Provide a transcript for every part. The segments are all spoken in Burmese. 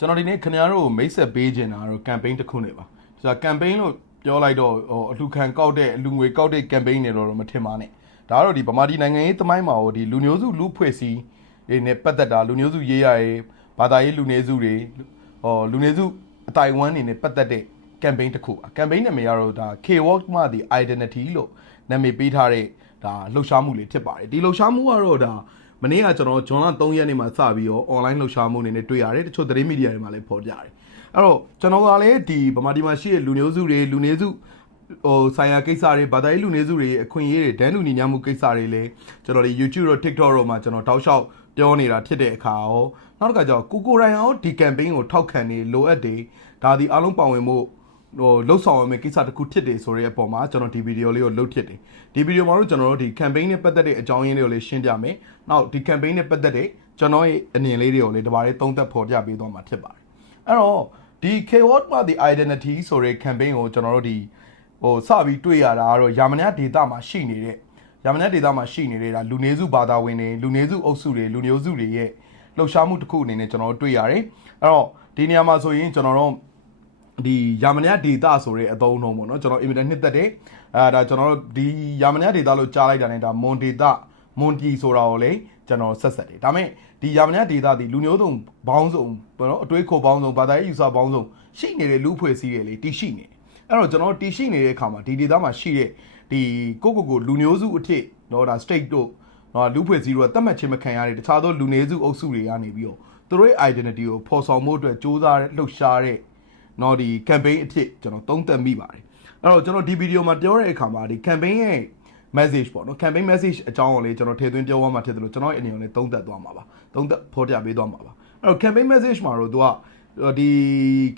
ကျွန်တော်ဒီနေ့ခင်ဗျားတို့ကိုမိတ်ဆက်ပေးခြင်းတာတော့ campaign တစ်ခုနေပါဆိုတော့ campaign လို့ပြောလိုက်တော့ဟိုအလှခံကောက်တဲ့အလူငွေကောက်တဲ့ campaign နေတော့မထင်ပါနဲ့ဒါကတော့ဒီဗမာပြည်နိုင်ငံရေးသမိုင်းမှာဟိုဒီလူမျိုးစုလူဖွဲ့စည်းတွေနဲ့ပတ်သက်တာလူမျိုးစုရေးရရေးဘာသာရေးလူနည်းစုတွေဟောလူနည်းစုအတိုင်ဝမ်းနေနဲ့ပတ်သက်တဲ့ campaign တစ်ခုပါ campaign နာမည်ကတော့ဒါ K-Walk မှဒီ identity လို့နာမည်ပေးထားတဲ့ဒါလှုပ်ရှားမှုလေးဖြစ်ပါတယ်ဒီလှုပ်ရှားမှုကတော့ဒါ မနေ့ကကျွန်တော်ဂျွန်လ3ရက်နေ့မှာစပြီးတော့ online လှုပ်ရှားမှုအနေနဲ့တွေ့ရတယ်တချို့သတင်းမီဒီယာတွေမှာလည်းဖော်ပြတယ်အဲ့တော့ကျွန်တော်ကလည်းဒီဗမာပြည်မှာရှိတဲ့လူမျိုးစုတွေလူနည်းစုဟိုဆိုင်ရာကိစ္စတွေဘာသာရေးလူနည်းစုတွေအခွင့်အရေးတွေဒန်းလူညီညာမှုကိစ္စတွေလည်းကျွန်တော်ဒီ YouTube တို့ TikTok တို့မှာကျွန်တော်တောက်လျှောက်ပြောနေတာဖြစ်တဲ့အခါရောနောက်တစ်ခါကျတော့ကိုကိုရိုင်းအောင်ဒီ campaign ကိုထောက်ခံနေလိုအပ်တယ်ဒါဒီအားလုံးပါဝင်မှု ဟိုလှုပ်ဆောင်ရမယ့်ကိစ္စတစ်ခုဖြစ်တယ်ဆိုတဲ့အပေါ်မှာကျွန်တော်ဒီဗီဒီယိုလေးကိုလုပ်ဖြစ်တယ်ဒီဗီဒီယိုမှာတော့ကျွန်တော်တို့ဒီ campaign နဲ့ပတ်သက်တဲ့အကြောင်းရင်းတွေကိုလည်းရှင်းပြမယ်နောက်ဒီ campaign နဲ့ပတ်သက်တဲ့ကျွန်တော်ရဲ့အမြင်လေးတွေကိုလည်းဒီပါလေးသုံးသပ်ဖော်ပြပေးသွားမှာဖြစ်ပါတယ်အဲ့တော့ဒီ K-Word မှာဒီ identity ဆိုတဲ့ campaign ကိုကျွန်တော်တို့ဒီဟိုစပြီးတွေ့ရတာကတော့ယာမနဒေတာမှာရှိနေတဲ့ယာမနဒေတာမှာရှိနေတဲ့ဒါလူနေစုဘာသာဝင်တွေလူနေစုအုပ်စုတွေလူမျိုးစုတွေရဲ့လှုပ်ရှားမှုတစ်ခုအနေနဲ့ကျွန်တော်တို့တွေ့ရတယ်အဲ့တော့ဒီနေရာမှာဆိုရင်ကျွန်တော်တို့ ဒီယာမနဒေတာဆိုတဲ့အသုံးအနှုန်းပေါ့နော်ကျွန်တော်အင်မတန်နှစ်သက်တယ်အဲဒါကျွန်တော်တို့ဒီယာမနဒေတာလို့ကြားလိုက်တာနဲ့ဒါမွန်ဒေတာမွန်တီဆိုတာကိုလည်းကျွန်တော်ဆက်ဆက်တယ်ဒါမဲ့ဒီယာမနဒေတာဒီလူမျိုးစုံဘောင်းစုံပေါ့နော်အတွေးခိုဘောင်းစုံဘာသာရေးယူဆဘောင်းစုံရှိနေတဲ့လူဖွဲ့စည်းတွေလေတီရှိနေတယ်အဲ့တော့ကျွန်တော်တီရှိနေတဲ့အခါမှာဒီဒေတာမှာရှိတဲ့ဒီကိုကိုကိုလူမျိုးစုအထစ်တော့ဒါ state တို့နော်လူဖွဲ့စည်းတို့ကတတ်မှတ်ခြင်းမခံရတဲ့တခြားသောလူနည်းစုအုပ်စုတွေကနေပြီးတော့သူတို့ရဲ့ identity ကိုဖော်ဆောင်မှုအတွက်စ조사တဲ့လှုပ်ရှားတဲ့ နော်ဒီ campaign အဖြစ်ကျွန်တော်သုံးသပ်မိပါတယ်အဲ့တော့ကျွန်တော်ဒီဗီဒီယိုမှာပြောတဲ့အခါမှာဒီ campaign ရဲ့ message ပေါ့နော် campaign message အကြောင်းကိုလည်းကျွန်တော်ထည့်သွင်းပြောသွားမှာဖြစ်တယ်လို့ကျွန်တော်ရဲ့အနေနဲ့လည်းသုံးသပ်သွားမှာပါသုံးသပ်ဖော်ပြပေးသွားမှာပါအဲ့တော့ campaign message မှာတော့သူကဒီ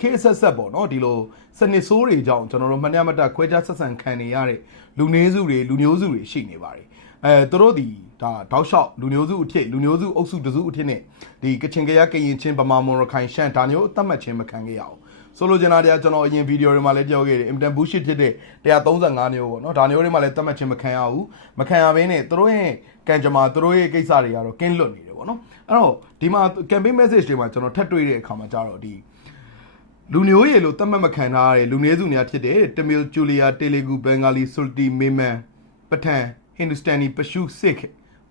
case ဆက်ဆက်ပေါ့နော်ဒီလိုစနစ်ဆိုးတွေကြောင့်ကျွန်တော်တို့မနေ့မတခွဲခြားဆက်ဆံခံနေရတဲ့လူနည်းစုတွေလူမျိုးစုတွေရှိနေပါတယ်အဲသူတို့ဒီဒါတောက်လျှောက်လူမျိုးစုအဖြစ်လူမျိုးစုအုပ်စုတစုအဖြစ်နဲ့ဒီကချင်ကရကရင်ချင်းဗမာမွန်ရခိုင်ရှမ်းဒါမျိုးအသက်မှတ်ခြင်းမခံခဲ့ရအောင် ဆိုလိုချင်တာတရားကျွန်တော်အရင်ဗီဒီယိုတွေမှာလည်းပြောခဲ့တယ်အင်တန် bullshit ဖြစ်တဲ့135မျိုးပေါ့နော်ဒါမျိုးတွေမှာလည်းသတ်မှတ်ခြင်းမခံရဘူးမခံရဘဲနဲ့သူတို့ရဲ့ကံကြမ္မာသူတို့ရဲ့ကိစ္စတွေကတော့ကင်းလွတ်နေတယ်ပေါ့နော်အဲ့တော့ဒီမှာ campaign message တွေမှာကျွန်တော်ထပ်တွေ့တဲ့အခါမှာကျတော့ဒီလူမျိုးရေလို့သတ်မှတ်မခံထားရတဲ့လူနည်းစုများဖြစ်တဲ့တမီလ်ဂျူလီယာတေလီဂူဘင်္ဂါလီဆူလတီမေမန်ပထန်ဟင်ဒူစတန်နီပရှုစစ်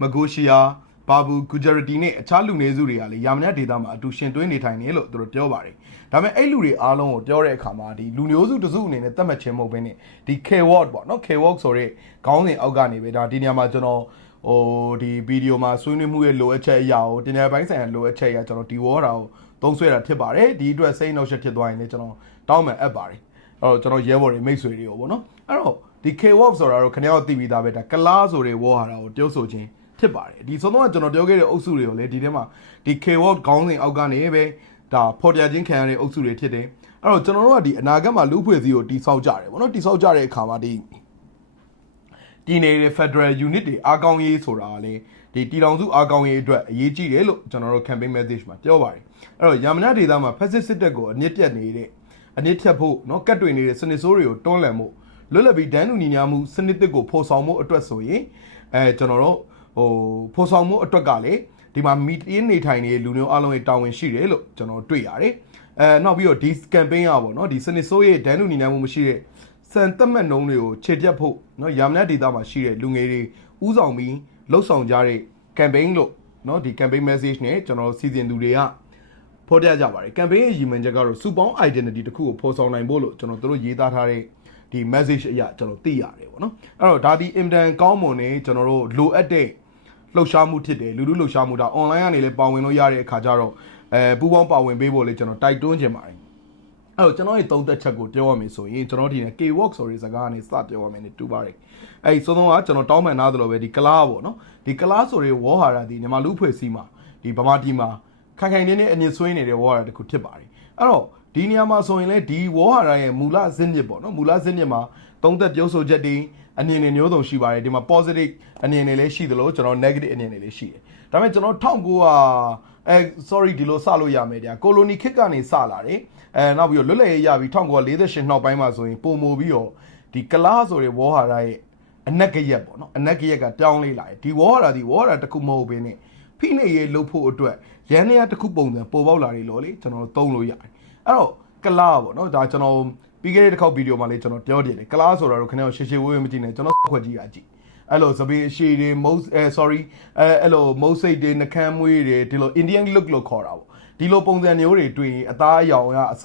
မဂိုရှီယာ ဘာဘူးဂူဂျာရတီနဲ့အခြားလူနည်းစုတွေကလည်းယာမနတ်ဒေသမှာအတူရှင်တွဲနေထိုင်နေလို့သူတို့ပြောပါတယ်ဒါပေမဲ့အဲ့လူတွေအားလုံးကိုပြောတဲ့အခါမှာဒီလူမျိုးစုတစုအနေနဲ့သတ်မှတ်ခြင်းမဟုတ်ဘဲနဲ့ဒီ K-word ပေါ့နော် K-word ဆိုတဲ့ခေါင်းစဉ်အောက်ကနေပဲဒါဒီနေရာမှာကျွန်တော်ဟိုဒီဗီဒီယိုမှာဆွေးနွေးမှုရဲ့လိုအပ်ချက်အရာကိုတင်တဲ့ပိုင်းဆိုင်ရာလိုအပ်ချက်အရာကျွန်တော်ဒီ word တာကိုသုံးဆွဲတာဖြစ်ပါတယ်ဒီအတွက်စိတ်နှောက်ယှက်ဖြစ်သွားရင်လည်းကျွန်တော်တောင်းပန်အပ်ပါတယ်အဲ့တော့ကျွန်တော်ရဲဘော်တွေမိတ်ဆွေတွေကိုပေါ့နော်အဲ့တော့ဒီ K-word ဆိုတာတော့ခင်ဗျားတို့သိပြီးသားပဲဒါကလားဆိုတဲ့ word ဟာတာကိုပြောဆိုခြင်း ဖြစ်ပါတယ်ဒီဆုံးတော့ကျွန်တော်ပြောခဲ့တဲ့အုပ်စုတွေကိုလည်းဒီထဲမှာဒီ K-word ခေါင်းစဉ်အောက်ကနေပဲဒါဖော်ပြခြင်းခံရတဲ့အုပ်စုတွေဖြစ်တယ်အဲ့တော့ကျွန်တော်တို့ကဒီအနာဂတ်မှာလူ့ဖွဲ့စည်းကိုတိဆောက်ကြတယ်ဗောနော်တိဆောက်ကြတဲ့အခါမှာဒီဒီနေတဲ့ Federal Unit တွေအားကောင်းရေးဆိုတာကလည်းဒီတီတောင်စုအားကောင်းရေးအတွက်အရေးကြီးတယ်လို့ကျွန်တော်တို့ campaign message မှာပြောပါတယ်အဲ့တော့ယာမနာဒေသမှာ fascist စစ်တပ်ကိုအနစ်ပြတ်နေတဲ့အနစ်ဖြတ်ဖို့เนาะကတ်တွေနေတဲ့စနစ်ဆိုးတွေကိုတွန်းလှန်ဖို့လွတ်လပ်ပြီးဒန်းလူညီညာမှုစနစ်တစ်ကိုဖော်ဆောင်မှုအတွက်ဆိုရင်အဲကျွန်တော်တို့ ဟိုဖော်ဆောင်မှုအတွက်ကလည်းဒီမှာမီတင်းနေထိုင်နေတဲ့လူမျိုးအလုံးရဲ့တာဝန်ရှိတယ်လို့ကျွန်တော်တွေ့ရတယ်အဲနောက်ပြီးတော့ဒီ campaign ကပေါ့နော်ဒီစနစ်ဆိုးရဲ့ဒန်းလူညီနိုင်မှုမရှိတဲ့စံတက်မှတ်နှုန်းတွေကိုခြေပြတ်ဖို့နော်ရာမနက်ဒေတာမှာရှိတဲ့လူငယ်တွေဥဆောင်ပြီးလှုပ်ဆောင်ကြတဲ့ campaign လို့နော်ဒီ campaign message နဲ့ကျွန်တော်စီစဉ်သူတွေကဖော်ပြကြပါတယ် campaign ရဲ့ရည်မှန်းချက်ကတော့စုပေါင်း identity တစ်ခုကိုဖော်ဆောင်နိုင်ဖို့လို့ကျွန်တော်တို့ရေးသားထားတဲ့ဒီ message အရာကျွန်တော်သိရတယ်ပေါ့နော်အဲ့တော့ဒါဒီ imdan ကောင်းမွန်နေကျွန်တော်တို့လိုအပ်တဲ့ လှုပ်ရှားမှုဖြစ်တယ်လူလူလှုပ်ရှားမှုဒါ online ကနေလည်းပါဝင်လို့ရတဲ့အခါကျတော့အဲပူပေါင်းပါဝင်ပေးဖို့လေကျွန်တော်တိုက်တွန်းချင်ပါတယ်အဲ့တော့ကျွန်တော်ရဲ့သုံးသက်ချက်ကိုပြောရမယ်ဆိုရင်ကျွန်တော်ဒီနေ့ K-walk ဆိုတဲ့စကားကနေစပြောရမယ်နဲ့တူပါတယ်အဲ့ဒီသုံးသုံးကကျွန်တော်တောင်းပန်သားသလိုပဲဒီကလားပေါ့နော်ဒီကလားဆိုတဲ့ဝေါ်ဟာရဒီညီမလူဖွဲ့စည်းမှာဒီဗမာပြည်မှာခိုင်ခိုင်နေနေအမြင့်ဆွေးနေတဲ့ဝေါ်ဟာရတစ်ခုဖြစ်ပါတယ်အဲ့တော့ ဒီနေရာမှာဆိုရင်လေဒီဝေါ်ဟာရရဲ့မူလဇင်းမြစ်ပေါ့နော်မူလဇင်းမြစ်မှာသုံးသက်ပြောဆိုချက်တွေအမြင်တွေမျိုးစုံရှိပါတယ်ဒီမှာ positive အမြင်တွေလည်းရှိသလိုကျွန်တော် negative အမြင်တွေလည်းရှိတယ်ဒါပေမဲ့ကျွန်တော်1900အဲ sorry ဒီလိုစလို့ရမယ်ကြာကိုလိုနီခေတ်ကနေစလာတယ်အဲနောက်ပြီးတော့လွတ်လပ်ရေးရပြီး1948နောက်ပိုင်းမှာဆိုရင်ပုံမိုပြီးတော့ဒီကလားဆိုတဲ့ဝေါ်ဟာရရဲ့အနက်ကရက်ပေါ့နော်အနက်ကရက်ကတောင်းလေးလာတယ်ဒီဝေါ်ဟာရဒီဝေါ်ဟာရတစ်ခုမဟုတ်ဘဲနဲ့ဖိနှိပ်ရေးလုပ်ဖို့အတွက်ရန်နေရတစ်ခုပုံစံပေါ်ပေါက်လာတယ်လို့လေကျွန်တော်တို့သုံးလို့ရတယ် အဲ့တော့ကလားပေါ့နော်ဒါကျွန်တော်ပြီးခဲ့တဲ့တစ်ခေါက်ဗီဒီယိုမှာလည်းကျွန်တော်ပြောတယ်လေကလားဆိုတာတော့ခင်ဗျားရှေ့ရှေ့ဝေးဝေးမကြည့်နဲ့ကျွန်တော်ခွက်ကြည့်ရကြည့်အဲ့လိုသပင်းအရှိတွေ most အဲ sorry အဲအဲ့လို most စိတ်တွေနှကမ်းမွေးတွေဒီလို Indian look လို့ခေါ်တာပေါ့ဒီလိုပုံစံမျိုးတွေတွေ့ရင်အသားအရောင်ရအစ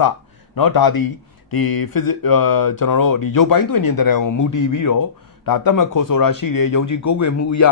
เนาะဒါဒီဒီ physics အဲကျွန်တော်တို့ဒီရုပ်ပိုင်းတွင်တင်တဲ့ံကိုမူတည်ပြီးတော့ဒါတတ်မှတ်ခိုဆိုတာရှိတယ်ယုံကြည်ကိုးကွယ်မှုအရ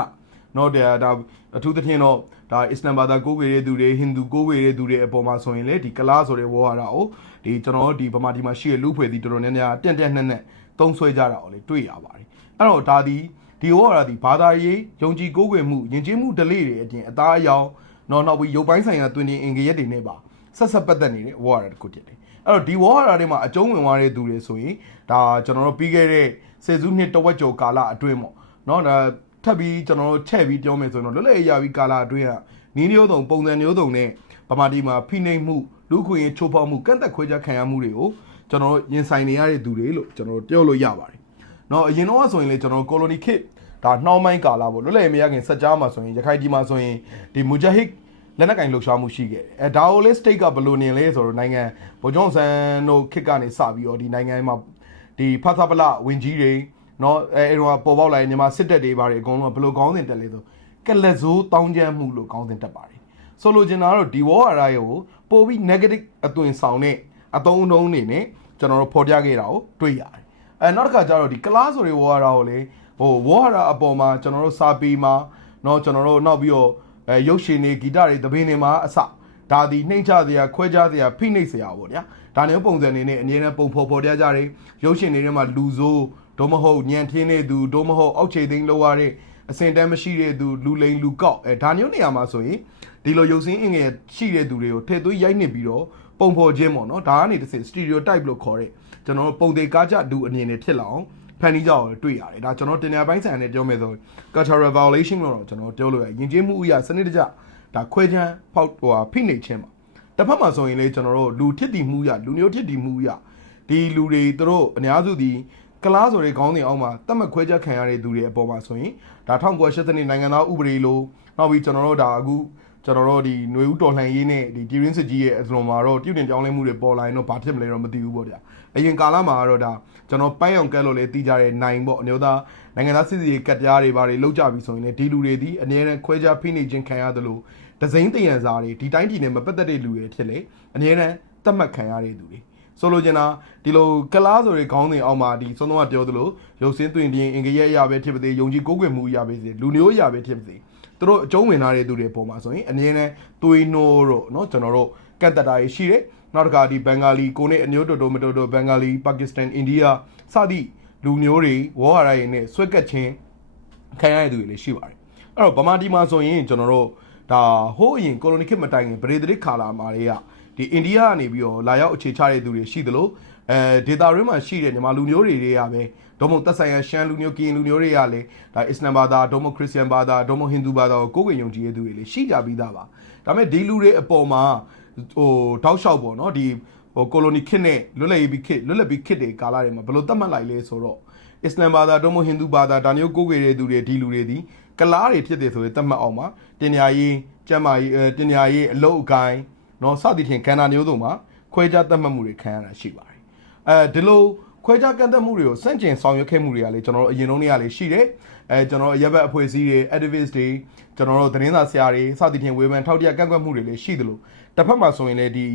เนาะဒါဒါအထူးသဖြင့်တော့ ဒါအစ္စလမ်ဘာသာကိုးကွယ်တဲ့သူတွေဟိန္ဒူကိုးကွယ်တဲ့သူတွေအပေါ်မှာဆိုရင်လေဒီကလားဆိုတဲ့ဝေါ်ဟာတာကိုဒီကျွန်တော်တို့ဒီဗမာပြည်မှာရှိတဲ့လူဖွဲ့သည်တော်တော်များများတင့်တက်နှက်နှက်သုံးဆွဲကြတာကိုလေတွေ့ရပါတယ်အဲ့တော့ဒါဒီဒီဝေါ်ဟာတာဒီဘာသာရေးယုံကြည်ကိုးကွယ်မှုယဉ်ကျေးမှုဓလေ့တွေအပြင်အသားအရောင်နော်နောက်ပြီးရုပ်ပိုင်းဆိုင်ရာတွင်တင်အင်္ဂရက်တွေနဲ့ပါဆက်ဆက်ပတ်သက်နေတဲ့ဝေါ်ဟာတာတစ်ခုဖြစ်တယ်အဲ့တော့ဒီဝေါ်ဟာတာတွေမှာအကျုံးဝင်သွားတဲ့သူတွေဆိုရင်ဒါကျွန်တော်တို့ပြီးခဲ့တဲ့ဆယ်စုနှစ်တဝက်ကျော်ကာလအတွင်းပေါ့နော်ဒါ ထပ်ပြီးကျွန်တော်တို့ထည့်ပြီးပြောမယ်ဆိုရင်တော့လွတ်လပ်ရပြီးကာလအတွင်းကနီးမျိုးစုံပုံစံမျိုးစုံနဲ့ဗမာပြည်မှာဖိနှိပ်မှုလူခွင့်ရေးချိုးဖောက်မှုကန့်သက်ခွဲခြားခံရမှုတွေကိုကျွန်တော်တို့ရင်ဆိုင်နေရတဲ့သူတွေလို့ကျွန်တော်တို့ပြောလို့ရပါတယ်။နော်အရင်တော့ဆိုရင်လေကျွန်တော်တို့ကိုလိုနီခေတ်ဒါနှောင်းပိုင်းကာလပေါ့လွတ်လပ်မရခင်စက်ကြားမှာဆိုရင်ရခိုင်ဒီမှာဆိုရင်ဒီမူဂျာဟစ်လက်နက်ကင်လှုပ်ရှားမှုရှိခဲ့တယ်။အဲဒါကိုလေ state ကဘယ်လိုနေလဲဆိုတော့နိုင်ငံဗိုလ်ချုပ်ဆန်းတို့ခေတ်ကနေစပြီးတော့ဒီနိုင်ငံမှာဒီဖတ်သပလဝင်ကြီးတွေ နော်အဲအဲတော့ပေါ်ပေါက်လာရင်ညီမစစ်တပ်တွေဘာတွေအကုန်လုံးဘယ်လိုကောင်းတင်တက်လဲဆိုကလဇိုးတောင်းကျမ်းမှုလို့ကောင်းတင်တက်ပါတယ်ဆိုလိုချင်တာကတော့ဒီဝေါ်အရာကိုပို့ပြီး negative အသွင်ဆောင်တဲ့အသုံးအနှုန်းတွေနဲ့ကျွန်တော်တို့ဖော်ပြခဲ့တာကိုတွေ့ရတယ်အဲနောက်တစ်ခါကျတော့ဒီ class ဆိုတဲ့ဝေါ်အရာကိုလေဟိုဝေါ်အရာအပေါ်မှာကျွန်တော်တို့စာပေမှာနော်ကျွန်တော်တို့နောက်ပြီးတော့အဲရုပ်ရှင်တွေဂီတတွေသဘင်တွေမှာအစဒါဒီနှိမ့်ချစရာခွဲခြားစရာဖိနှိပ်စရာပေါ့ဗျာဒါမျိုးပုံစံတွေနဲ့အမြဲတမ်းပုံဖော်ဖော်ပြကြတယ်ရုပ်ရှင်တွေထဲမှာလူဆိုး ဒို့မဟုတ်ညံထင်းတဲ့သူဒို့မဟုတ်အောက်ခြေသိမ်းလောက်ရတဲ့အစင်တန်းမရှိတဲ့သူလူလိန်လူကောက်အဲဒါမျိုးနေရာမှာဆိုရင်ဒီလိုရုပ်စင်းအင်ငယ်ရှိတဲ့သူတွေကိုထည့်သွင်းရိုက်နှိပ်ပြီးတော့ပုံဖော်ခြင်းပေါ့နော်ဒါကနေတစ်စင် stereotype လို့ခေါ်တဲ့ကျွန်တော်တို့ပုံသေးကားကြလူအနေနဲ့ဖြစ်လာအောင်ဖန်တီးကြအောင်တွေ့ရတယ်ဒါကျွန်တော်တင်ညာပိုင်းဆိုင်နဲ့ပြောမယ်ဆိုရင် cultural violation လို့တော့ကျွန်တော်ပြောလို့ရယဉ်ကျေးမှုအရာစနစ်တကျဒါခွဲခြမ်းဖောက်ဟိုဖိနှိပ်ခြင်းပါတစ်ဖက်မှာဆိုရင်လေကျွန်တော်တို့လူထစ်တီမှုရလူမျိုးထစ်တီမှုရဒီလူတွေသူတို့အများစုဒီ ကလားဆိုတဲ့ခေါင်းစဉ်အောက်မှာတတ်မှတ်ခွဲခြားခံရတဲ့သူတွေအပေါ်မှာဆိုရင်ဒါ1980နှစ်နိုင်ငံသားဥပဒေလို့နောက်ပြီးကျွန်တော်တို့ဒါအခုကျွန်တော်တို့ဒီຫນွေဦးတော်လှန်ရေးနဲ့ဒီဒီရင်းစစ်ကြီးရဲ့အစုံမှာတော့ပြုပြင်ပြောင်းလဲမှုတွေပေါ်လာရင်တော့ဘာဖြစ်မလဲတော့မသိဘူးပေါ့ဗျာအရင်ကာလမှာကတော့ဒါကျွန်တော်ပိုင်းအောင်ကဲလို့လေတီးကြတဲ့နိုင်ပေါ့အမျိုးသားနိုင်ငံသားစစ်စီကတ်တရားတွေဘာတွေလောက်ကြပြီဆိုရင်လေဒီလူတွေဒီအနည်းနဲ့ခွဲခြားဖိနှိပ်ခြင်းခံရတယ်လို့ဒဇိန်တယံစာတွေဒီတိုင်းပြည်နဲ့မပတ်သက်တဲ့လူတွေဖြစ်လေအနည်းနဲ့တတ်မှတ်ခံရတဲ့သူတွေ ဆိုလိုချင်တာဒီလိုကလားဆိုတဲ့ခေါင်းစဉ်အောက်မှာဒီဆုံးတော့ပြောသလိုရုပ်စင်းတွင်တင်အင်္ဂရက်အရာပဲဖြစ်ပါစေယုံကြည်ကိုးကွယ်မှုအရာပဲဖြစ်စေလူမျိုးအရာပဲဖြစ်ပါစေသူတို့အကျုံးဝင်ထားတဲ့သူတွေပုံမှာဆိုရင်အနည်းနဲ့သွေးနှိုးတို့เนาะကျွန်တော်တို့ကတ်တတာရေးရှိတယ်နောက်တစ်ခါဒီဘင်္ဂါလီကိုနဲ့အမျိုးတိုတိုမတိုတိုဘင်္ဂါလီပါကစ္စတန်အိန္ဒိယစသည့်လူမျိုးတွေဝေါ်ဟာရရင်နဲ့ဆွဲကတ်ခြင်းခံရတဲ့သူတွေလည်းရှိပါတယ်အဲ့တော့ဗမာပြည်မှာဆိုရင်ကျွန်တော်တို့ဒါဟိုးအရင်ကိုလိုနီခေတ်မတိုင်ခင်ဗရေဒရစ်ခါလာမှာတွေက ဒီအိန္ဒိယကနေပြီးတော့လာရောက်အခြေချတဲ့သူတွေရှိသလိုအဲဒေတာရင်းမှာရှိတဲ့မြန်မာလူမျိုးတွေတွေကပဲဒုမို့သက်ဆိုင်ရာရှမ်းလူမျိုးကရင်လူမျိုးတွေကလည်းဒါအစ္စလမ်ဘာသာဒုမို့ခရစ်ယာန်ဘာသာဒုမို့ဟိန္ဒူဘာသာကိုကိုယ်ကိုယ်ယုံကြည်တဲ့သူတွေလည်းရှိကြပြီးသားပါဒါပေမဲ့ဒီလူတွေအပေါ်မှာဟိုတောက်လျှောက်ပေါ့နော်ဒီဟိုကိုလိုနီခေတ်နဲ့လွတ်လပ်ရေးပြီးခေတ်လွတ်လပ်ပြီးခေတ်တွေကာလတွေမှာဘယ်လိုသတ်မှတ်လိုက်လဲဆိုတော့အစ္စလမ်ဘာသာဒုမို့ဟိန္ဒူဘာသာဒါမျိုးကိုယ်ကိုယ်တဲ့သူတွေဒီလူတွေဒီကလားတွေဖြစ်တယ်ဆိုရင်သတ်မှတ်အောင်ပါတင်ညာရေးကျမ်းမာရေးအဲတင်ညာရေးအလုတ်အကိုင်း နော်စသည်ဖြင့်ကန္နာမျိုးစုံမှာခွဲခြားသတ်မှတ်မှုတွေခံရတာရှိပါတယ်အဲဒီလိုခွဲခြားကန့်သက်မှုတွေကိုစန့်ကျင်ဆောင်ရွက်ခဲ့မှုတွေကလည်းကျွန်တော်တို့အရင်တုန်းကလည်းရှိတယ်အဲကျွန်တော်ရက်ဘက်အဖွဲ့အစည်းတွေ activist တွေကျွန်တော်တို့သတင်းစာဆရာတွေစသည်ဖြင့်ဝေဖန်ထောက်ပြကန့်ကွက်မှုတွေလည်းရှိသလိုတစ်ဖက်မှာဆိုရင်လည်းဒီ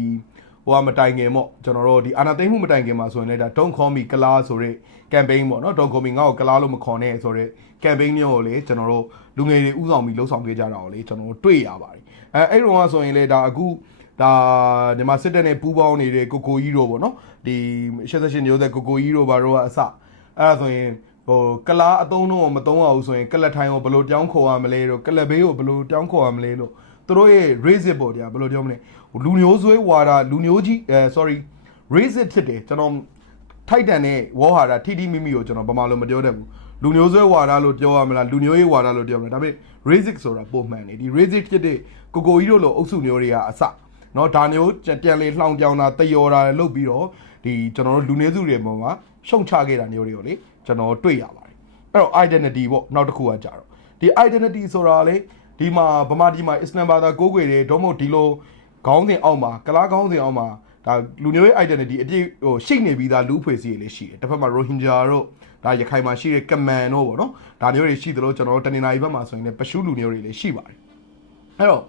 ဟိုကမတိုင်ခင်ပေါ့ကျွန်တော်တို့ဒီအာနာသိမ့်မှုမတိုင်ခင်မှာဆိုရင်လည်းဒါ don't call me ကလားဆိုတဲ့ campaign ပေါ့နော် don't call me ငါ့ကိုကလားလို့မခေါ်နဲ့ဆိုတဲ့ campaign မျိုးကိုလေကျွန်တော်တို့လူငယ်တွေဥဆောင်ပြီးလှုပ်ဆောင်ခဲ့ကြတာကိုလေကျွန်တော်တို့တွေ့ရပါတယ်အဲအဲ့တော့ကဆိုရင်လေဒါအခု ဒါဒီမှာစစ်တပ်နဲ့ပူးပေါင်းနေတဲ့ကိုကိုကြီးတို့ပေါ့နော်ဒီ88မျိုးသက်ကိုကိုကြီးတို့ဘာတို့ကအစအဲ့ဒါဆိုရင်ဟိုကလားအသုံးတော့မသုံးရဘူးဆိုရင်ကလတ်ထိုင်းကိုဘယ်လိုတောင်းခေါ်ရမလဲတို့ကလတ်ဘေးကိုဘယ်လိုတောင်းခေါ်ရမလဲလို့သူတို့ရဲ့ racist ပေါ့ဗျာဘယ်လိုပြောမလဲလူမျိုးဆွဲဝါဒလူမျိုးကြီးအဲ sorry racist ဖြစ်တယ်ကျွန်တော်ထိုက်တန်တဲ့ဝေါ်ဟာတာထိထိမိမိကိုကျွန်တော်ဗမာလိုမပြောတတ်ဘူးလူမျိုးဆွဲဝါဒလို့ပြောရမလားလူမျိုးရေးဝါဒလို့ပြောရမလားဒါပေမဲ့ racist ဆိုတာပုံမှန်နေဒီ racist ဖြစ်တဲ့ကိုကိုကြီးတို့လိုအုပ်စုမျိုးတွေကအစ เนาะဒါမျိုးပြန်လေလှောင်ပြောင်တာတယောတာလုပ်ပြီးတော့ဒီကျွန်တော်တို့လူနည်းစုတွေပေါ်မှာရှုံချခဲ့တာမျိုးတွေကိုလေကျွန်တော်တွေ့ရပါတယ်အဲ့တော့ identity ပေါ့နောက်တစ်ခုကကြတော့ဒီ identity ဆိုတာလေ ဒီမှာဗမာဒီမှာအစ္စလမ်ဘာသာကိုးကွယ်တယ်တော့မဟုတ်ဒီလိုခေါင်းစဉ်အောက်မှာကလားခေါင်းစဉ်အောက်မှာဒါလူမျိုးရေး identity အပြည့်ဟိုရှိနေပြီးသားလူဖွဲ့စည်းရေးလေးရှိတယ်တစ်ဖက်မှာ Rohingya တို့ဒါရခိုင်မှာရှိတဲ့ကမန်တို့ပေါ့နော်ဒါမျိုးတွေရှိသလိုကျွန်တော်တို့တနင်္လာရီဘက်မှာဆိုရင်လည်းပရှုလူမျိုးတွေလည်းရှိပါတယ်အဲ့တော့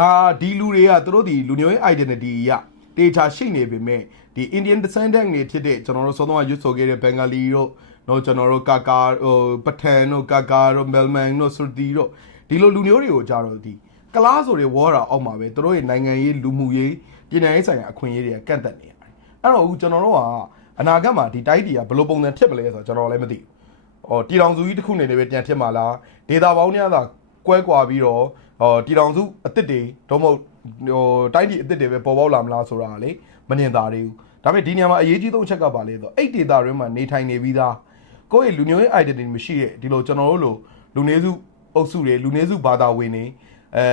ဒါဒီလူတွေကသူတို့ဒီလူမျိုးရေး identity ရတေချာရှိနေပေမဲ့ဒီ Indian descendant တွေဖြစ်တဲ့ကျွန်တော်တို့စောစောကရွတ်ဆိုခဲ့တဲ့ Bengali တို့တော့ကျွန်တော်တို့ကာကာဟိုပထန်တို့ကာကာတို့ Melman တို့ Surti တို့ဒီလိုလူမျိုးတွေကိုကြတော့ဒီကလားဆိုတဲ့ဝေါ်တာအောက်မှာပဲသူတို့ရဲ့နိုင်ငံရေးလူမှုရေးပြည်내ရေးဆိုင်ရာအခွင့်အရေးတွေကကန့်သက်နေရတယ်အဲ့တော့ဦးကျွန်တော်တို့ကအနာဂတ်မှာဒီတိုက်တီကဘယ်လိုပုံစံဖြစ်မလဲဆိုတော့ကျွန်တော်လည်းမသိဘူးဟောတီတောင်စုကြီးတစ်ခုနေနေပဲပြန်ဖြစ်မှာလားဒေတာပေါင်းများသာကွဲကွာပြီးတော့ ဟောတီတောင်စုအစ်စ်တွေတော့မဟုတ်ဟိုတိုက်တီအစ်စ်တွေပဲပေါ်ပေါက်လာမလားဆိုတာကလေမမြင်သာသေးဘူးဒါပေမဲ့ဒီနေရာမှာအရေးကြီးဆုံးအချက်ကပါလေဆိုတော့အဲ့ဒေတာတွေမှာနေထိုင်နေပြီးသားကိုယ့်ရဲ့လူမျိုးရေး identity မရှိတဲ့ဒီလိုကျွန်တော်တို့လိုလူနည်းစုအုပ်စုတွေလူနည်းစုဘာသာဝင်တွေအဲ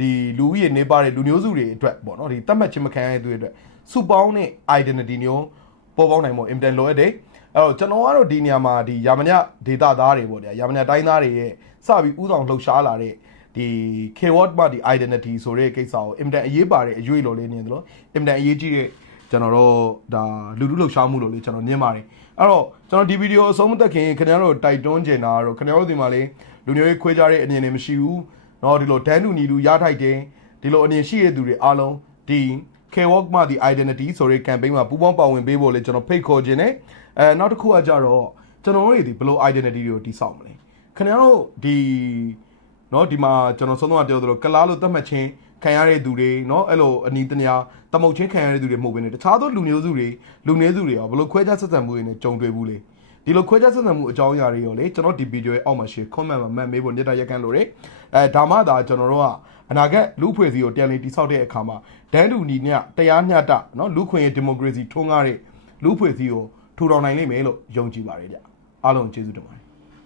ဒီလူဦးရေနေပါတဲ့လူမျိုးစုတွေအတွက်ပေါ့နော်ဒီတတ်မှတ်ခြင်းမခံရတဲ့သူတွေအတွက်စုပေါင်းတဲ့ identity မျိုးပေါ်ပေါက်နိုင်ဖို့ implement လိုအပ်တယ်အဲ့တော့ကျွန်တော်ကတော့ဒီနေရာမှာဒီယာမညဒေတာသားတွေပေါ့ဗျာယာမညတိုင်းသားတွေရဲ့စပြီးဥဆောင်လှုပ်ရှားလာတဲ့ ဒီ K-word မှာဒီ identity ဆိုတဲ့ကိစ္စကို implement အရေးပါတဲ့အရွေးလိုလေးနေတယ်လို့ implement အရေးကြီးတဲ့ကျွန်တော်တို့ဒါလူလူလှုပ်ရှားမှုလို့လေးကျွန်တော်ညင်ပါတယ်အဲ့တော့ကျွန်တော်ဒီဗီဒီယိုအဆုံးမသက်ခင်ခင်ဗျားတို့တိုက်တွန်းကျင်တာကတော့ခင်ဗျားတို့ဒီမှာလေးလူမျိုးရေးခွဲခြားတဲ့အမြင်တွေမရှိဘူးเนาะဒီလိုဒန်းတူညီလူရထိုက်တယ်ဒီလိုအမြင်ရှိတဲ့သူတွေအားလုံးဒီ K-walk မှာဒီ identity ဆိုတဲ့ campaign မှာပူးပေါင်းပါဝင်ပေးဖို့လေကျွန်တော်ဖိတ်ခေါ်ခြင်းနဲ့အဲနောက်တစ်ခုကကြတော့ကျွန်တော်တို့တွေဒီဘယ်လို identity တွေကိုတိစောက်မလဲခင်ဗျားတို့ဒီ เนาะဒီမှာကျွန်တော်ဆုံးတော့ပြောသလိုကလားလို့သတ်မှတ်ခြင်းခံရတဲ့သူတွေเนาะအဲ့လိုအနီးတညာတမုတ်ချင်းခံရတဲ့သူတွေမဟုတ်ဘဲねတခြားသောလူမျိုးစုတွေလူနည်းစုတွေရောဘယ်လိုခွဲခြားဆက်ဆံမှုတွေနဲ့ကြုံတွေ့ဘူးလေဒီလိုခွဲခြားဆက်ဆံမှုအကြောင်းအရာတွေရောလေကျွန်တော်ဒီဗီဒီယိုရဲ့အောက်မှာ share comment မှာမှတ်မေးဖို့ညတာရက်ကန်လို့ရတယ်အဲဒါမှသာကျွန်တော်တို့ကအနာဂတ်လူဖွဲ့စည်းကိုပြန်လည်တည်ဆောက်တဲ့အခါမှာဒန်းတူညီမျှတရားမျှတเนาะလူခွင့်ရေးဒီမိုကရေစီထွန်းကားတဲ့လူဖွဲ့စည်းကိုထူထောင်နိုင်လိမ့်မယ်လို့ယုံကြည်ပါတယ်ဗျအားလုံးကျေးဇူးတင်ပါတယ်